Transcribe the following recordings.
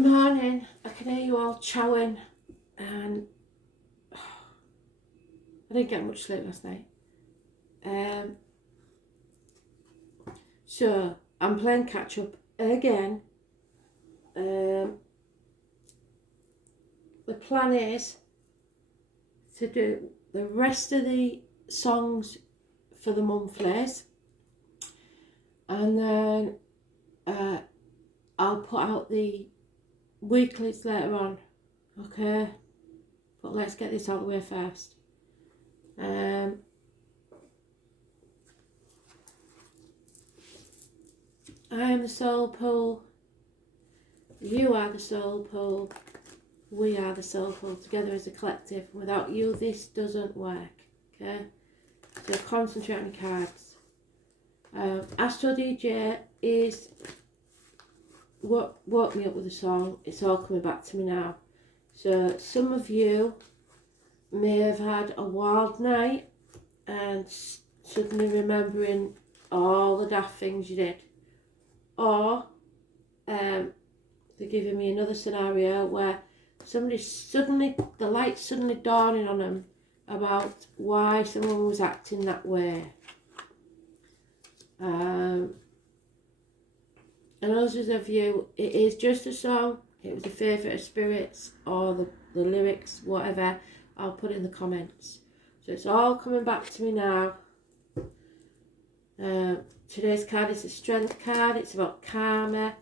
Morning. I can hear you all chowing, and I didn't get much sleep last night. So I'm playing catch up again. The plan is to do the rest of the songs for the monthlies, and then I'll put out the weeklies later on. Okay, but let's get this out of the way first. I am the soul pool. You are the soul pool. We are the soul pool together as a collective. Without you, this doesn't work. Okay? So concentrate on your cards. Astro DJ is what woke me up with a song. It's all coming back to me now. So some of you may have had a wild night and suddenly remembering all the daft things you did. Or they're giving me another scenario where the light's suddenly dawning on them about why someone was acting that way. And others of you, it is just a song, it was a favourite of spirits, or the lyrics, whatever, I'll put in the comments. So it's all coming back to me now. Today's card is the Strength card. It's about karma.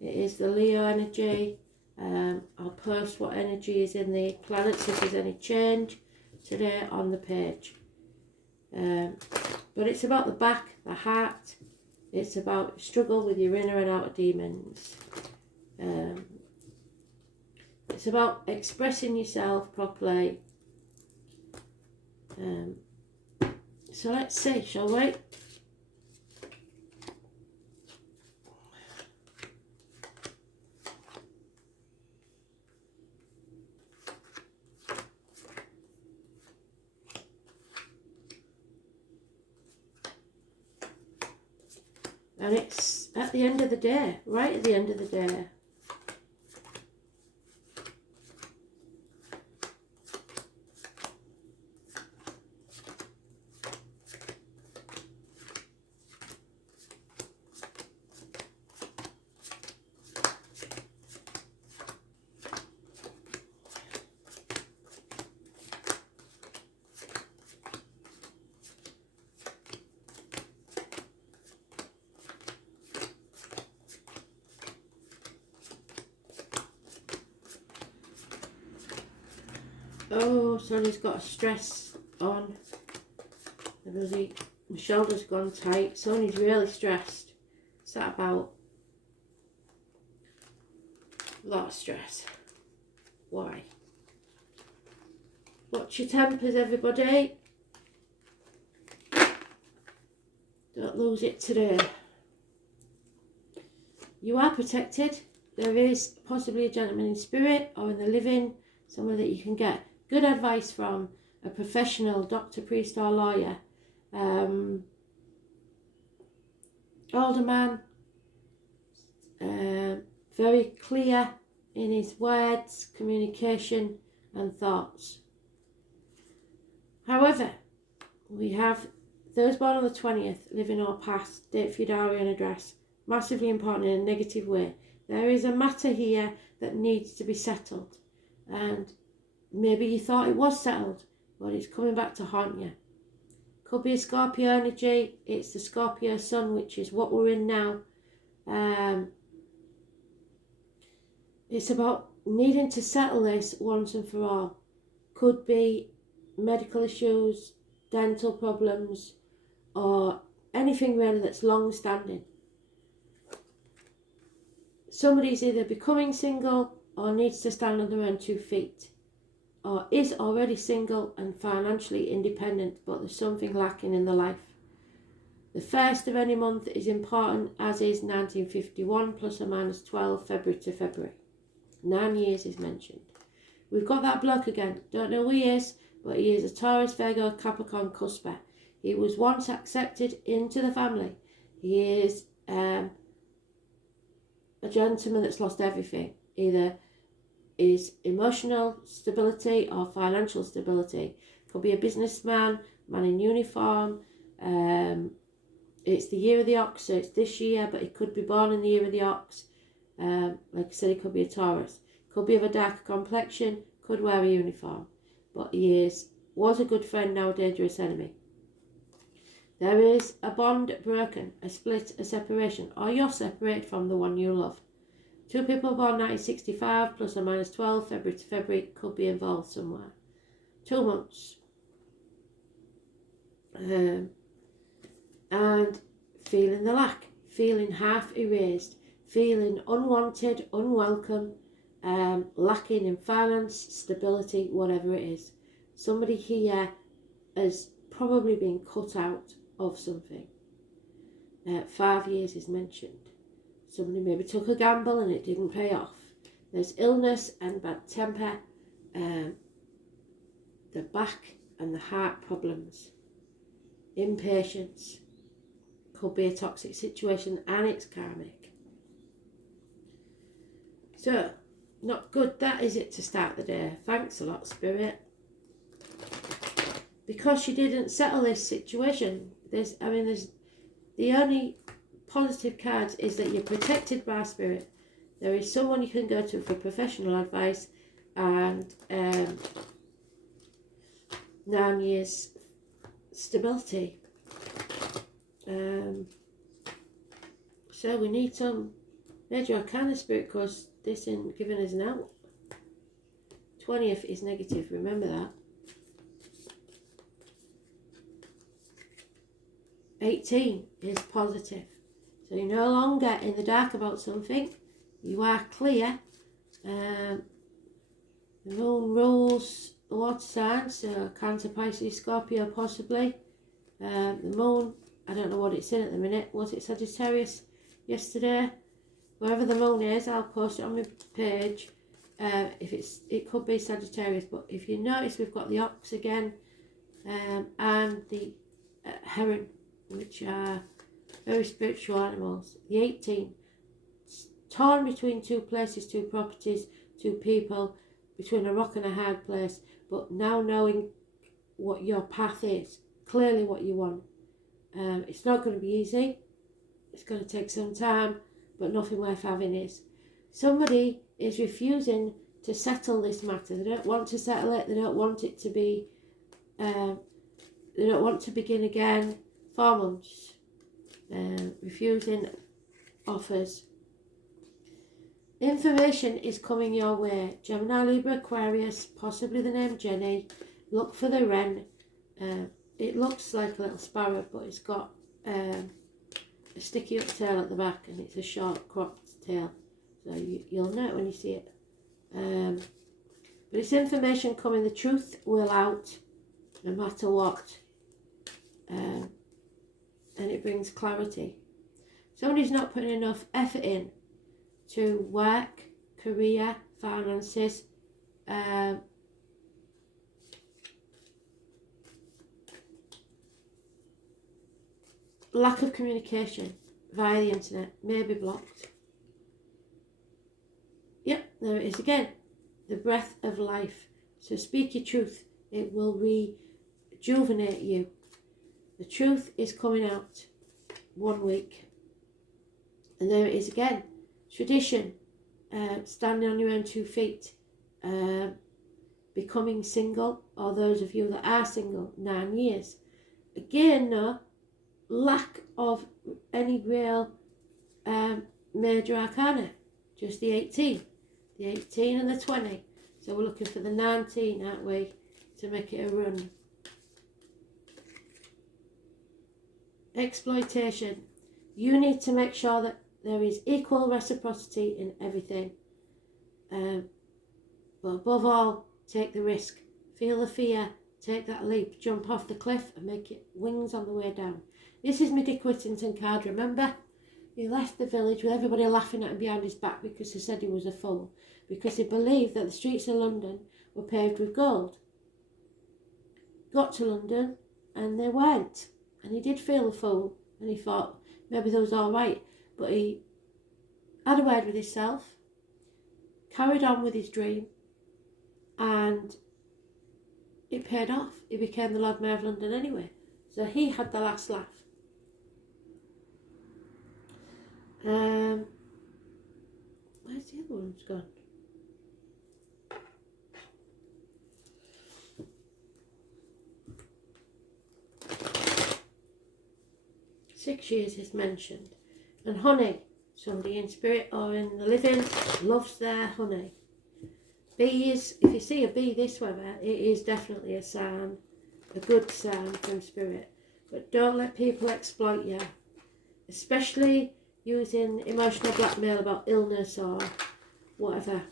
It is the Leo energy. I'll post what energy is in the planets if there's any change today on the page. But it's about the back, the heart. It's about struggle with your inner and outer demons. It's about expressing yourself properly. So let's see, shall we? And it's at the end of the day, right at the end of the day. Oh, Sonny's got a stress on. My shoulder's gone tight. Sonny's really stressed. What's that about? A lot of stress. Why? Watch your tempers, everybody. Don't lose it today. You are protected. There is possibly a gentleman in spirit or in the living, someone that you can get good advice from, a professional, doctor, priest or lawyer. Older man, very clear in his words, communication and thoughts. However, we have those born on the 20th, living or past, date for your diary and address, massively important in a negative way. There is a matter here that needs to be settled, and maybe you thought it was settled, but it's coming back to haunt you. Could be a Scorpio energy. It's the Scorpio sun, which is what we're in now. It's about needing to settle this once and for all. Could be medical issues, dental problems, or anything really that's long standing. Somebody's either becoming single or needs to stand on their own 2 feet, or is already single and financially independent, but there's something lacking in their life. The first of any month is important, as is 1951 plus or minus 12, February to February. 9 years is mentioned. We've got that bloke again. Don't know who he is, but he is a Taurus, Virgo, Capricorn, Cusper. He was once accepted into the family. He is a gentleman that's lost everything. either is emotional stability or financial stability. Could be a businessman, man in uniform. It's the year of the ox, so it's this year, but he could be born in the year of the ox. Like I said, he could be a Taurus. Could be of a darker complexion, could wear a uniform. But he was a good friend, now a dangerous enemy. There is a bond broken, a split, a separation, or you're separated from the one you love. 2 people born 1965, plus or minus 12, February to February, could be involved somewhere. 2 months. And feeling the lack, feeling half erased, feeling unwanted, unwelcome, lacking in finance, stability, whatever it is. Somebody here has probably been cut out of something. 5 years is mentioned. Somebody maybe took a gamble and it didn't pay off. There's illness and bad temper, the back and the heart problems, impatience. Could be a toxic situation and it's karmic. So, not good that, is it, to start the day? Thanks a lot, Spirit. Because you didn't settle this situation. There's the only positive cards is that you're protected by Spirit. There is someone you can go to for professional advice, and 9 years stability. So we need some major arcana, Spirit, because this isn't giving us an out. 20th is negative, remember that. 18 is positive. So you're no longer in the dark about something. You are clear. The moon rules the water signs, so Cancer, Pisces, Scorpio possibly. The moon, I don't know what it's in at the minute. Was it Sagittarius yesterday? Wherever the moon is, I'll post it on my page. It could be Sagittarius, but if you notice, we've got the ox again, and the heron, which are very spiritual animals. The 18, torn between 2 places, 2 properties, 2 people, between a rock and a hard place, but now knowing what your path is, clearly what you want. It's not going to be easy. It's going to take some time, but nothing worth having is. Somebody is refusing to settle this matter. They don't want to settle it. They don't want it to be, they don't want to begin again. 4 months. Refusing offers. Information is coming your way. Gemini, Libra, Aquarius, possibly the name Jenny. Look for the wren. It looks like a little sparrow, but it's got a sticky up tail at the back, and it's a short cropped tail. So you'll know it when you see it. But it's information coming. The truth will out, no matter what. And it brings clarity. Somebody's not putting enough effort in to work, career, finances, lack of communication via the internet, may be blocked. Yep, there it is again. The breath of life. So speak your truth. It will rejuvenate you. The truth is coming out 1 week. And there it is again. Tradition. Standing on your own 2 feet. Becoming single. Or those of you that are single. 9 years. Again, no. Lack of any real major arcana. Just the 18. The 18 and the 20. So we're looking for the 19, aren't we? To make it a run. Exploitation. You need to make sure that there is equal reciprocity in everything. But above all, take the risk. Feel the fear. Take that leap. Jump off the cliff and make it wings on the way down. This is my Dick Whittington card, remember? He left the village with everybody laughing at him behind his back because he said he was a fool. Because he believed that the streets of London were paved with gold. Got to London and they weren't. And he did feel a fool, and he thought maybe that was all right. But he had a word with himself, carried on with his dream, and it paid off. He became the Lord Mayor of London anyway. So he had the last laugh. Where's the other ones gone? Six years is mentioned. And honey, somebody in spirit or in the living loves their honey. Bees, if you see a bee this weather, it is definitely a sign, a good sign from spirit. But don't let people exploit you, especially using emotional blackmail about illness or whatever.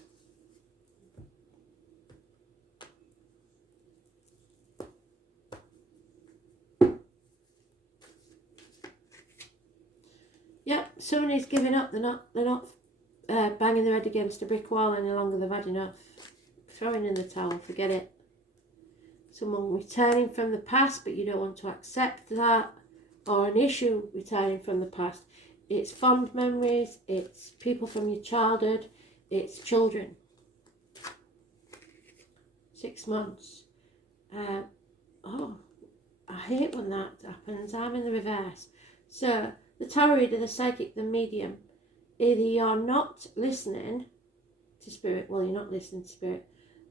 Yep, somebody's giving up. They're not banging their head against a brick wall any longer. They've had enough. Throwing in the towel, forget it. Someone returning from the past, but you don't want to accept that, or an issue returning from the past. It's fond memories, it's people from your childhood, it's children. 6 months. Oh, I hate when that happens. I'm in the reverse. So, the tarot reader, the psychic, the medium, either you're not listening to spirit, well, you're not listening to spirit,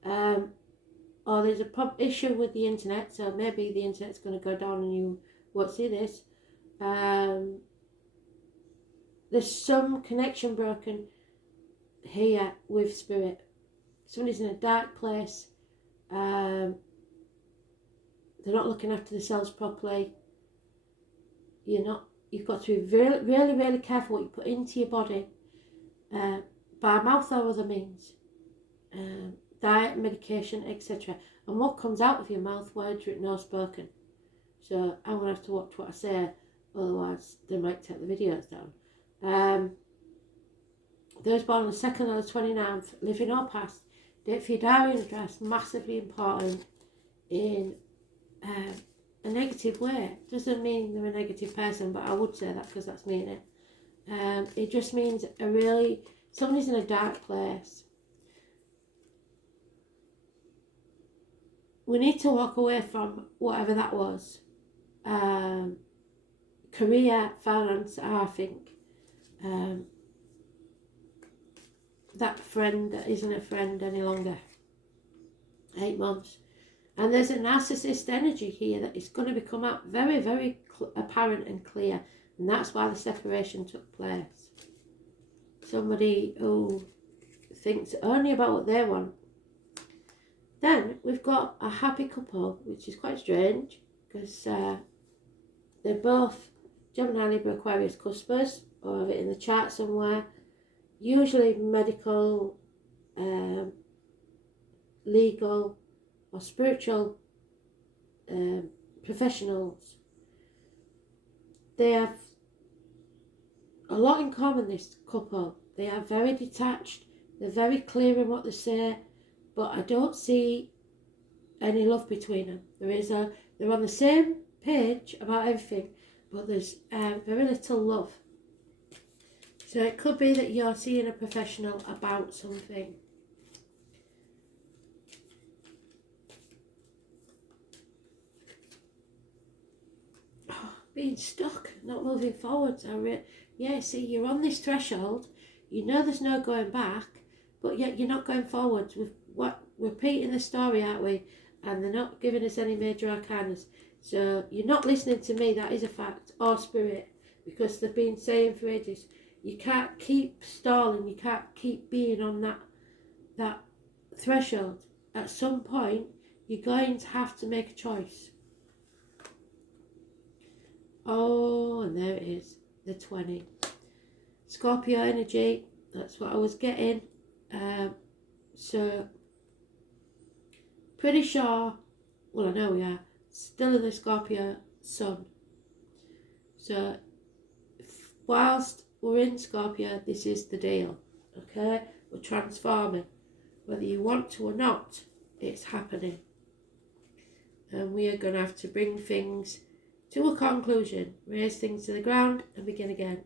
or there's a issue with the internet, so maybe the internet's going to go down and you won't see this. There's some connection broken here with spirit. Somebody's in a dark place. They're not looking after themselves properly. You've got to be really, really, really careful what you put into your body, by mouth or other means. Diet, medication, etc. And what comes out of your mouth, words written or spoken. So I'm going to have to watch what I say, otherwise they might take the videos down. Those born on the 2nd or the 29th, living or past, date for your diary address, massively important in a negative way. Doesn't mean they're a negative person, but I would say that because that's me in it. It just means somebody's in a dark place. We need to walk away from whatever that was. Career, finance, I think. That friend that isn't a friend any longer. 8 months. And there's a narcissist energy here that is going to become out very, very apparent and clear. And that's why the separation took place. Somebody who thinks only about what they want. Then we've got a happy couple, which is quite strange because they're both Gemini, Libra, Aquarius cuspers, or have it in the chart somewhere. Usually medical, legal, or spiritual professionals. They have a lot in common, this couple. They are very detached, they're very clear in what they say, but I don't see any love between them. They're on the same page about everything, but there's very little love. So it could be that you're seeing a professional about something. Being stuck, not moving forwards. See, you're on this threshold. You know there's no going back, but yet you're not going forwards. We're repeating the story, aren't we? And they're not giving us any major arcanas. So you're not listening to me, that is a fact, or spirit, because they've been saying for ages, you can't keep stalling, you can't keep being on that threshold. At some point, you're going to have to make a choice. Oh, and there it is, the 20. Scorpio energy, that's what I was getting. So, pretty sure, well I know we are, still in the Scorpio sun. So, whilst we're in Scorpio, this is the deal, okay? We're transforming. Whether you want to or not, it's happening. And we are going to have to bring things to a conclusion, raise things to the ground and begin again.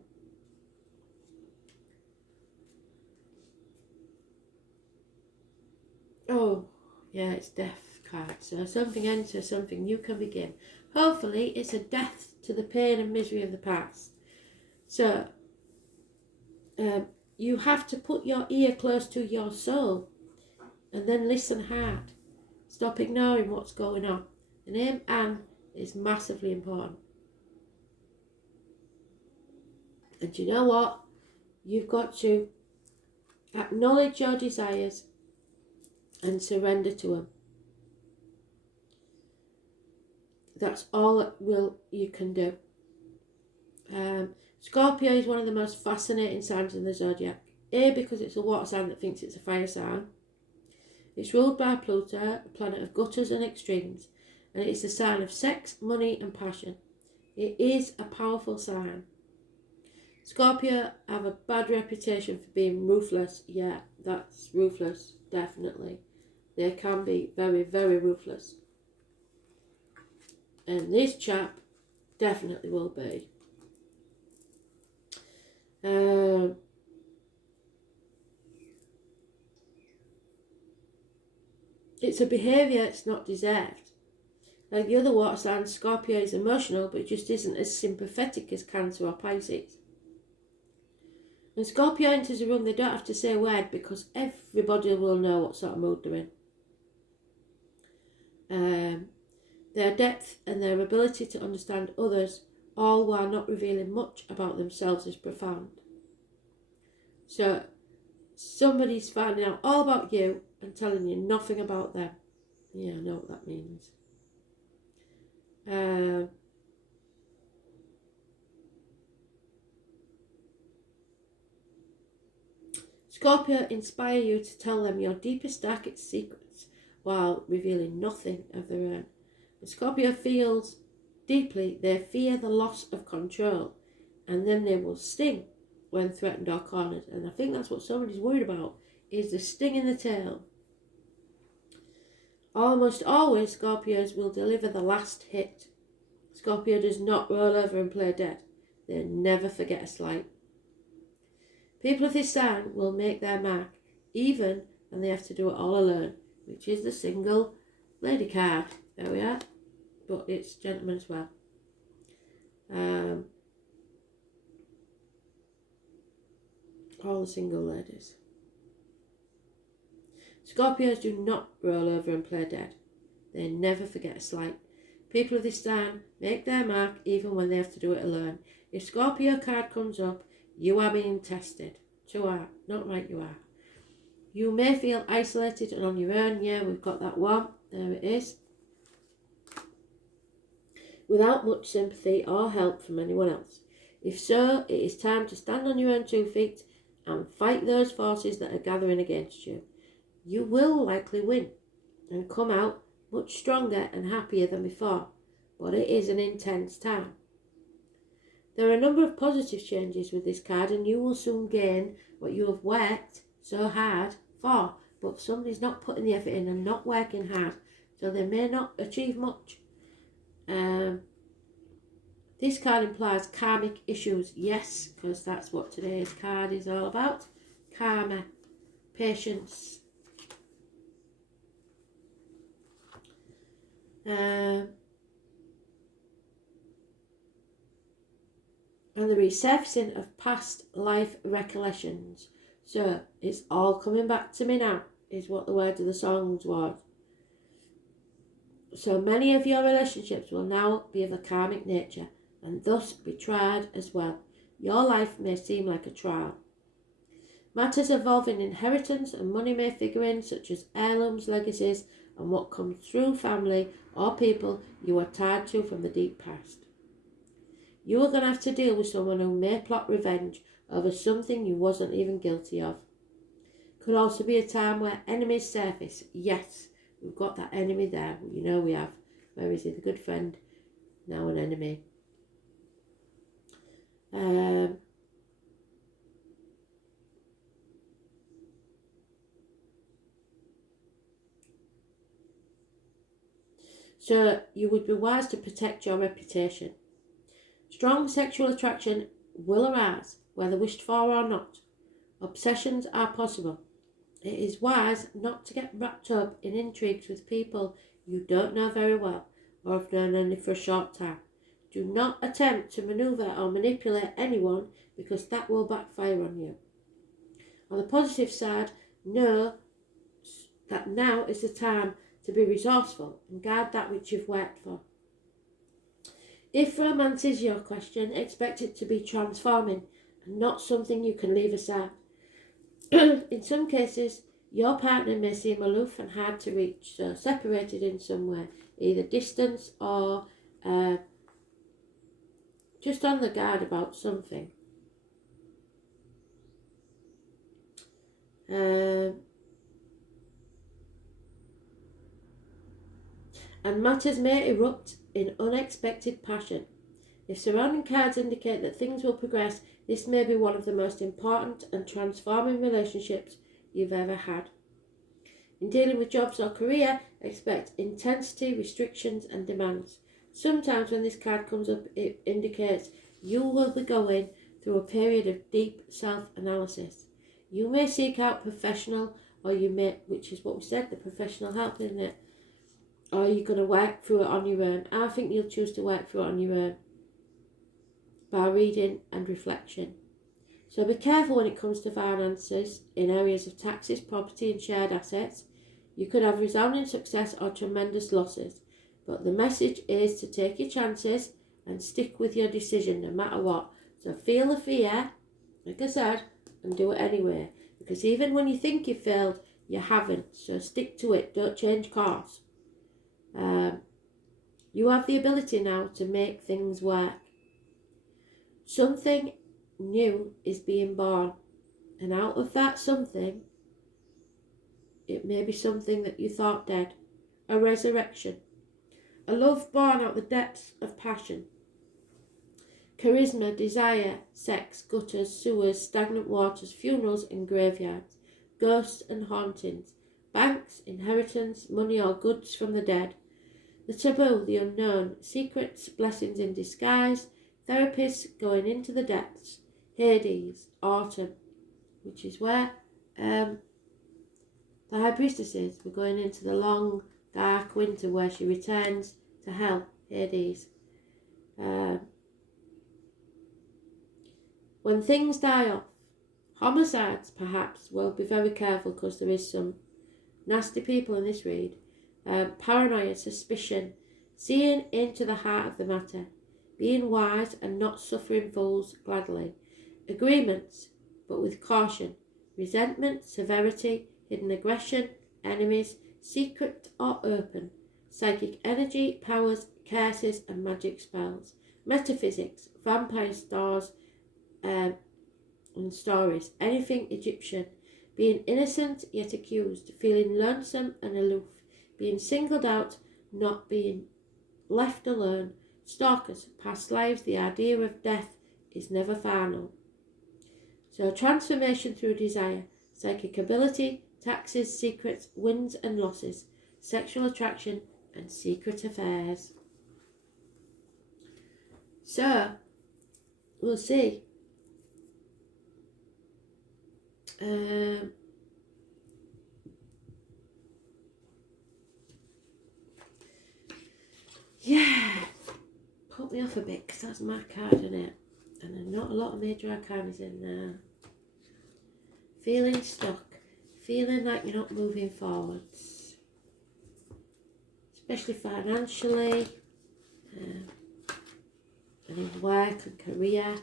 Oh, yeah, it's death card. So something ends, so something new can begin. Hopefully, it's a death to the pain and misery of the past. So, you have to put your ear close to your soul and then listen hard. Stop ignoring what's going on. The name Anne is massively important. And you know what? You've got to acknowledge your desires and surrender to them. That's all that you can do. Scorpio is one of the most fascinating signs in the zodiac. A, because it's a water sign that thinks it's a fire sign. It's ruled by Pluto, a planet of gutters and extremes, and it is the sign of sex, money and passion. It is a powerful sign. Scorpio have a bad reputation for being ruthless. Yeah, that's ruthless, definitely. They can be very, very ruthless. And this chap definitely will be. It's a behaviour that's not deserved. Like the other water signs, Scorpio is emotional but just isn't as sympathetic as Cancer or Pisces. When Scorpio enters a room, they don't have to say a word because everybody will know what sort of mood they're in. Their depth and their ability to understand others, all while not revealing much about themselves, is profound. So somebody's finding out all about you and telling you nothing about them. Yeah, I know what that means. Scorpio inspire you to tell them your deepest, darkest secrets while revealing nothing of their own. When Scorpio feels deeply, they fear the loss of control, and then they will sting when threatened or cornered. And I think that's what somebody's worried about, is the sting in the tail. Almost always, Scorpios will deliver the last hit. Scorpio does not roll over and play dead. They never forget a slight. People of this sign will make their mark, even when they have to do it all alone, which is the single lady card. There we are. But it's gentlemen as well. All the single ladies. Scorpios do not roll over and play dead. They never forget a slight. People of this sign make their mark even when they have to do it alone. If Scorpio card comes up, you are being tested. True art, not right you are. You may feel isolated and on your own. Yeah, we've got that one. There it is. Without much sympathy or help from anyone else. If so, it is time to stand on your own 2 feet and fight those forces that are gathering against you. You will likely win and come out much stronger and happier than before, but it is an intense time. There are a number of positive changes with this card, and you will soon gain what you have worked so hard for. But somebody's not putting the effort in and not working hard, so they may not achieve much. This card implies karmic issues. Yes, because that's what today's card is all about. Karma, patience. And the resurfacing of past life recollections. So it's all coming back to me now, is what the word of the songs was. So many of your relationships will now be of a karmic nature and thus be tried as well. Your life may seem like a trial. Matters involving inheritance and money may figure in, such as heirlooms, legacies, and what comes through family or people you are tied to from the deep past. You are going to have to deal with someone who may plot revenge over something you wasn't even guilty of. Could also be a time where enemies surface. Yes, we've got that enemy there. You know we have. Where is he? The good friend, now an enemy. So you would be wise to protect your reputation. Strong sexual attraction will arise, whether wished for or not. Obsessions are possible. It is wise not to get wrapped up in intrigues with people you don't know very well or have known only for a short time. Do not attempt to maneuver or manipulate anyone because that will backfire on you. On the positive side, know that now is the time to be resourceful and guard that which you've worked for. If romance is your question, expect it to be transforming and not something you can leave aside. In some cases, your partner may seem aloof and hard to reach, so separated in some way, either distance or just on the guard about something. And matters may erupt in unexpected passion. If surrounding cards indicate that things will progress, this may be one of the most important and transforming relationships you've ever had. In dealing with jobs or career, expect intensity, restrictions and demands. Sometimes when this card comes up, it indicates you will be going through a period of deep self-analysis. You may seek out professional, or you may, which is what we said, the professional help, isn't it? Or you're going to work through it on your own. I think you'll choose to work through it on your own by reading and reflection. So be careful when it comes to finances in areas of taxes, property and shared assets. You could have resounding success or tremendous losses, but the message is to take your chances and stick with your decision no matter what. So feel the fear, like I said, and do it anyway, because even when you think you failed, you haven't. So stick to it, don't change course. You have the ability now to make things work. Something new is being born, and out of that something, it may be something that you thought dead, a resurrection, a love born out the depths of passion, charisma, desire, sex, gutters, sewers, stagnant waters, funerals and graveyards, ghosts and hauntings, banks, inheritance, money or goods from the dead, the taboo, the unknown, secrets, blessings in disguise, therapists going into the depths, Hades, autumn, which is where the High Priestess is. We're going into the long, dark winter where she returns to hell, Hades. When things die off, homicides perhaps, well, be very careful because there is some nasty people in this read. Paranoia, suspicion, seeing into the heart of the matter, being wise and not suffering fools gladly, agreements, but with caution, resentment, severity, hidden aggression, enemies, secret or open, psychic energy, powers, curses and magic spells, metaphysics, vampire stars and stories, anything Egyptian, being innocent yet accused, feeling lonesome and aloof, being singled out, not being left alone, stalkers, past lives, the idea of death is never final. So transformation through desire, psychic ability, taxes, secrets, wins and losses, sexual attraction and secret affairs. So, we'll see. Yeah, put me off a bit because that's my card in it, and there's not a lot of major arcanas in there. Feeling stuck, feeling like you're not moving forwards, especially financially, and in work and career.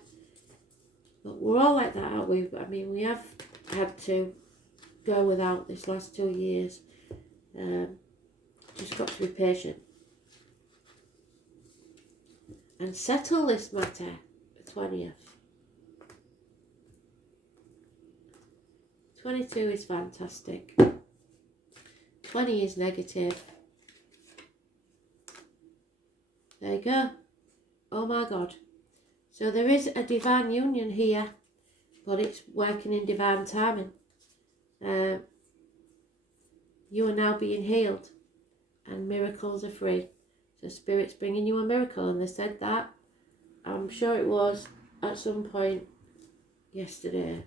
But we're all like that, aren't we? I mean, we have had to go without this last 2 years. Just got to be patient and settle this matter. The 20th. 22 is fantastic. 20 is negative. There you go. Oh my God. So there is a divine union here, but it's working in divine timing. You are now being healed and miracles are free. So Spirit's bringing you a miracle, and they said that, I'm sure it was at some point yesterday.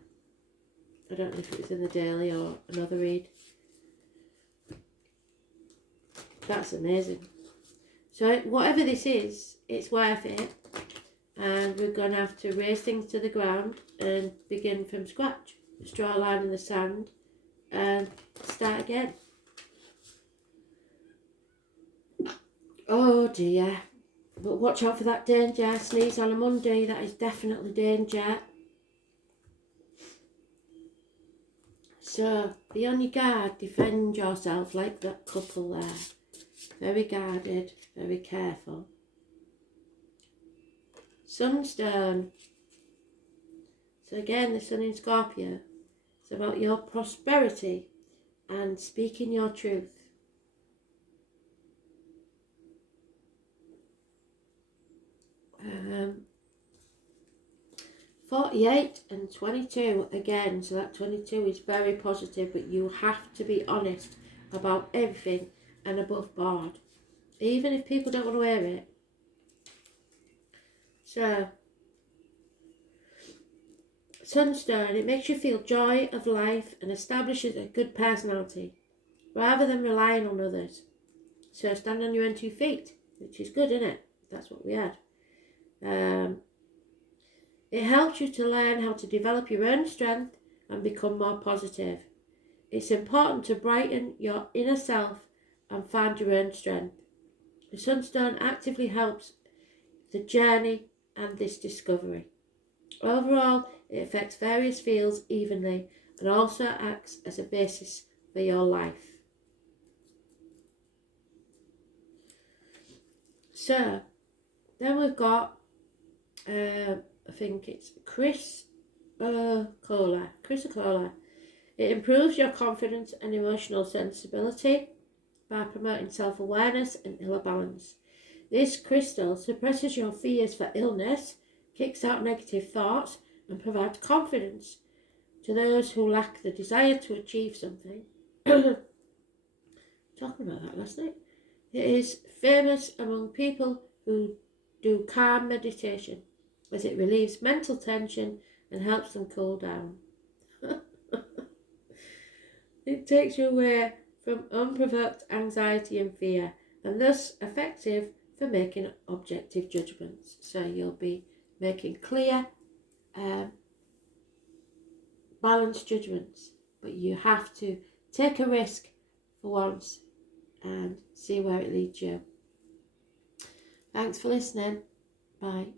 I don't know if it was in the daily or another read. That's amazing. So whatever this is, it's worth it. And we're going to have to raise things to the ground and begin from scratch. Just draw a line in the sand and start again. Oh dear. But watch out for that danger. Sneeze on a Monday, that is definitely danger. So be on your guard, defend yourself like that couple there. Very guarded, very careful. Sunstone. So again, the sun in Scorpio. It's about your prosperity and speaking your truth. 48 and 22 again, so that 22 is very positive, but you have to be honest about everything and above board, even if people don't want to hear it. So, Sunstone, it makes you feel joy of life and establishes a good personality, rather than relying on others. So stand on your own 2 feet, which is good, isn't it? That's what we had. It helps you to learn how to develop your own strength and become more positive. It's important to brighten your inner self and find your own strength. The Sunstone actively helps the journey and this discovery. Overall, it affects various fields evenly and also acts as a basis for your life. So, then we've got, I think it's Chrysocolla. It improves your confidence and emotional sensibility by promoting self-awareness and inner balance. This crystal suppresses your fears for illness, kicks out negative thoughts, and provides confidence to those who lack the desire to achieve something. Talking about that last night. It is famous among people who do calm meditation, as it relieves mental tension and helps them cool down. It takes you away from unprovoked anxiety and fear, and thus effective for making objective judgments. So you'll be making clear, balanced judgments, but you have to take a risk for once and see where it leads you. Thanks for listening. Bye.